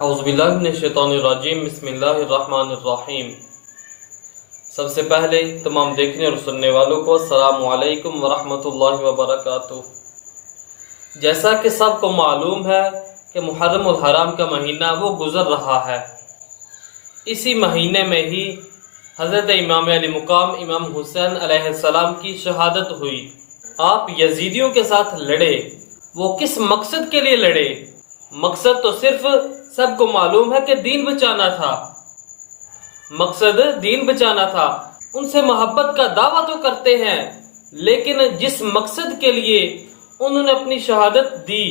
अऊज़ुबिल्लाहि मिनश्शैतानिर्रजीम बिस्मिल्लाहिर्रहमानिर्रहीम। सबसे पहले तमाम देखने और सुनने वालों को अस्सलामु अलैकुम वरहमतुल्लाहि वबरकातुह। जैसा कि सबको मालूम है कि मुहर्रम उल हराम का महीना वो गुज़र रहा है। इसी महीने में ही हज़रत इमाम अली मुकाम इमाम हुसैन अलैहिस्सलाम की शहादत हुई। आप यजीदियों के साथ लड़े, वो किस मकसद के लिए लड़े? मकसद तो सिर्फ सबको मालूम है कि दीन बचाना था। मकसद दीन बचाना था। उनसे मोहब्बत का दावा तो करते हैं, लेकिन जिस मकसद के लिए उन्होंने अपनी शहादत दी,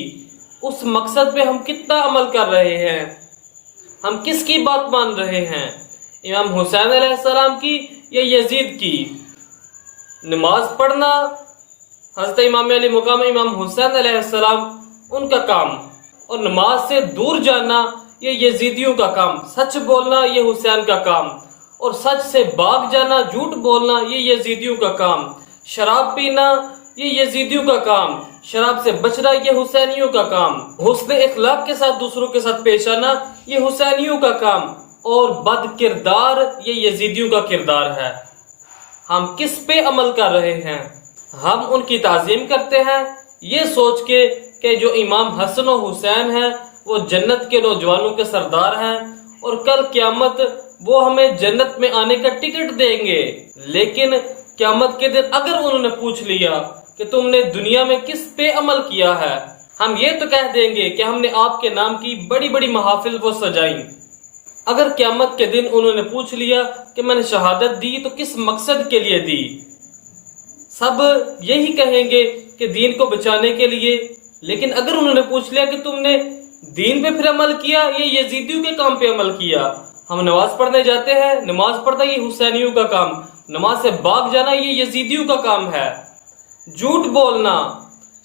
उस मकसद पे हम कितना अमल कर रहे हैं? हम किसकी बात मान रहे हैं? इमाम हुसैन अलैहिस्सलाम की या यजीद की? नमाज पढ़ना हज़रत इमाम अली मुकाम इमाम हुसैन अलैहिस्सलाम उनका काम, और नमाज से दूर जाना ये यजीदियों का काम। सच बोलना ये हुसैन का काम, और सच से भाग जाना, झूठ बोलना ये यजीदियों का काम। शराब पीना ये यजीदियों का काम, शराब से बचना ये हुसैनियों का काम। हुस्न इखलाक के साथ दूसरों के साथ पेश आना ये हुसैनियों का काम, और बद किरदार ये यजीदियों का किरदार है। हम किस पे अमल कर रहे हैं? हम उनकी ताज़ीम करते हैं ये सोच के कि जो इमाम हसन और हुसैन हैं वो जन्नत के नौजवानों के सरदार हैं, और कल क़यामत वो हमें जन्नत में आने का टिकट देंगे। लेकिन क़यामत के दिन अगर उन्होंने पूछ लिया कि तुमने दुनिया में किस पे अमल किया है, हम ये तो कह देंगे कि हमने आपके नाम की बड़ी बड़ी महफिल वो सजाई। अगर क़यामत के दिन उन्होंने पूछ लिया कि मैंने शहादत दी तो किस मकसद के लिए दी, सब यही कहेंगे कि दीन को बचाने के लिए। लेकिन अगर उन्होंने पूछ लिया कि तुमने दीन पे फिर अमल किया ये यजीदियों के काम पे अमल किया, हम नमाज पढ़ने जाते हैं, नमाज पढ़ना ये हुसैनियों का काम, नमाज से भाग जाना ये यजीदियों का काम है, झूठ बोलना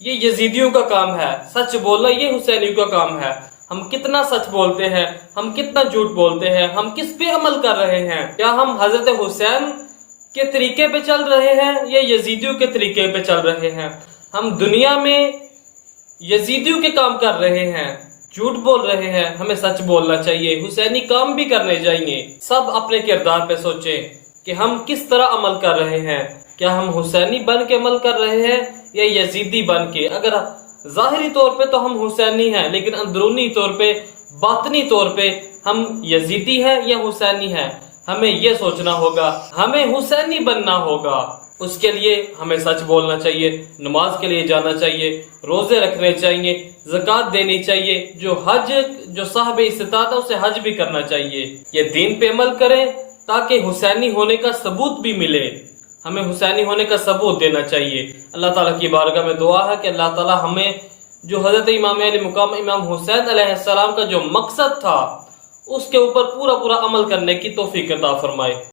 ये यजीदियों का काम है, सच बोलना ये हुसैनियों का काम है। हम कितना सच बोलते हैं, हम कितना झूठ बोलते हैं, हम किस पे अमल कर रहे हैं? क्या हम हजरत हुसैन के तरीके पे चल रहे हैं या यजीदियों के तरीके पे चल रहे हैं? हम दुनिया में यजीदियों के काम कर रहे हैं, झूठ बोल रहे हैं। हमें सच बोलना चाहिए, हुसैनी काम भी करने चाहिए। सब अपने किरदार पे सोचें कि हम किस तरह अमल कर रहे हैं। क्या हम हुसैनी बन के अमल कर रहे हैं या यजीदी बन के? अगर जाहिरी तौर पे तो हम हुसैनी हैं, लेकिन अंदरूनी तौर पे, बातनी तौर पे हम यजीदी हैं या हुसैनी हैं? हमें ये सोचना होगा, हमें हुसैनी बनना होगा। उसके लिए हमें सच बोलना चाहिए, नमाज के लिए जाना चाहिए, रोजे रखने चाहिए, ज़कात देनी चाहिए, जो साहब इस्तात है उसे हज भी करना चाहिए। ये दीन पे अमल करें ताकि हुसैनी होने का सबूत भी मिले। हमें हुसैनी होने का सबूत देना चाहिए। अल्लाह ताला की बारगाह में दुआ है कि अल्लाह ताला हमें जो हज़रत इमाम अली मुकाम इमाम हुसैन अलैहिस्सलाम का जो मकसद था उसके ऊपर पूरा पूरा अमल करने की तौफीक अता फरमाए।